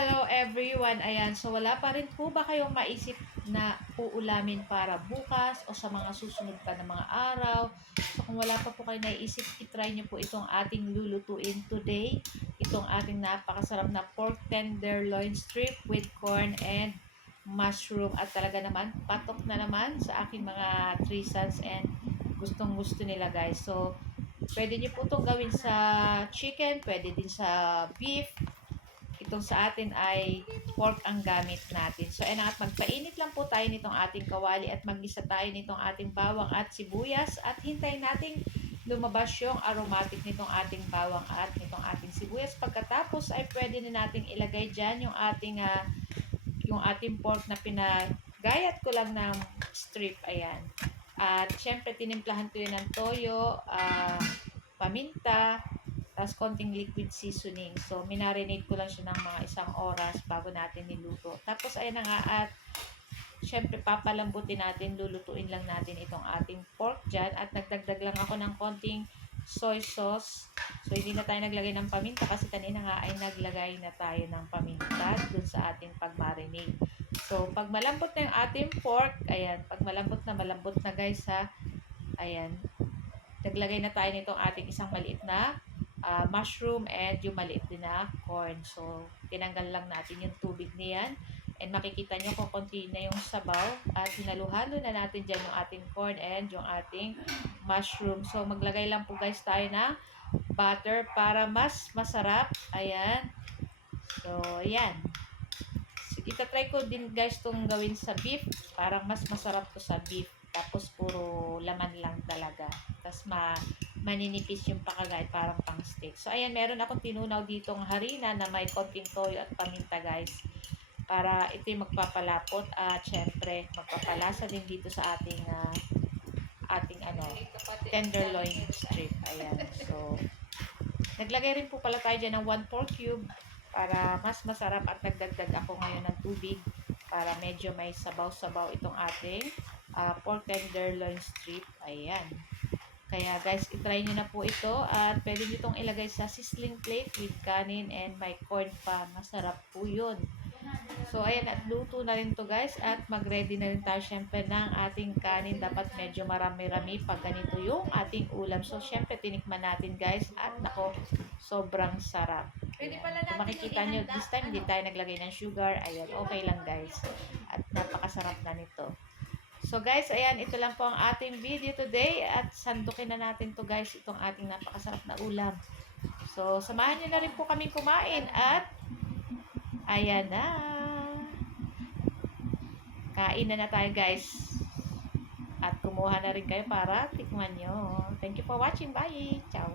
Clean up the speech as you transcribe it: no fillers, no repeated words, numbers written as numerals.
Hello everyone, ayan, so wala pa rin po ba kayong maisip na uulamin para bukas o sa mga susunod pa na mga araw? So kung wala pa po kayo naisip, itry nyo po itong ating lulutuin today. Itong ating napakasarap na pork tenderloin strip with corn and mushroom. At talaga naman, patok na naman sa aking mga 3 sons and gustong gusto nila guys. So pwede nyo po itong gawin sa chicken, pwede din sa beef. Itong sa atin ay pork ang gamit natin. So, at magpainit lang po tayo nitong ating kawali at maggisa tayo nitong ating bawang at sibuyas at hintayin nating lumabas yung aromatic nitong ating bawang at nitong ating sibuyas. Pagkatapos ay pwede na nating ilagay dyan yung ating pork na pinagayat ko lang ng strip. Ayan. At syempre, tinimplahan ko yun ng toyo, paminta, tapos konting liquid seasoning. So, minarinate ko lang siya ng mga 1 oras bago natin niluto. Tapos, ayan na nga at syempre, papalambutin natin, lulutuin lang natin itong ating pork dyan. At nagdagdag lang ako ng konting soy sauce. So, hindi na tayo naglagay ng paminta kasi kanina nga ay naglagay na tayo ng paminta dun sa ating pag-marinate. So, pag malambot na yung ating pork, ayan, pag malambot na guys ha, ayan, naglagay na tayo nitong ating isang maliit na mushroom and yung maliit din na corn. So, tinanggal lang natin yung tubig niyan. And makikita nyo kung konti na yung sabaw. At hinaluhalo na natin dyan yung ating corn and yung ating mushroom. So, maglagay lang po guys tayo ng butter para mas masarap. Ayan. So, ayan. So, itatry ko din guys itong gawin sa beef. Parang mas masarap to sa beef. Tapos, puro laman lang talaga. Tapos, maninipis yung pakagay, parang pang steak. So, ayan, meron akong tinunaw ditong harina na may konting toyo at paminta, guys. Para ito yung magpapalapot at syempre, magpapalasa din dito sa ating tenderloin strip. Ayan. So, naglagay rin po pala tayo dyan ng 1/4 cube para mas masarap at nagdagdag ako ngayon ng tubig para medyo may sabaw-sabaw itong ating pork tenderloin strip. Ayan. Kaya guys, itry nyo na po ito at pwede nyo itong ilagay sa sizzling plate with kanin and may corn pa. Masarap po yun. So, ayan, at luto na rin to guys at mag-ready na rin tayo syempre ng ating kanin. Dapat medyo marami-rami pag ganito yung ating ulam. So, syempre, tinikman natin guys at nako, sobrang sarap. Ayan. Kung makikita nyo, this time hindi tayo naglagay ng sugar. Ayan, okay lang guys. At napakasarap na nito. So guys, ayan, ito lang po ang ating video today at sandukin na natin to guys, itong ating napakasarap na ulam. So, samahan nyo na rin po kaming kumain at ayan na. Kain na tayo guys. At kumuha na rin kayo para tikman nyo. Thank you for watching. Bye! Ciao!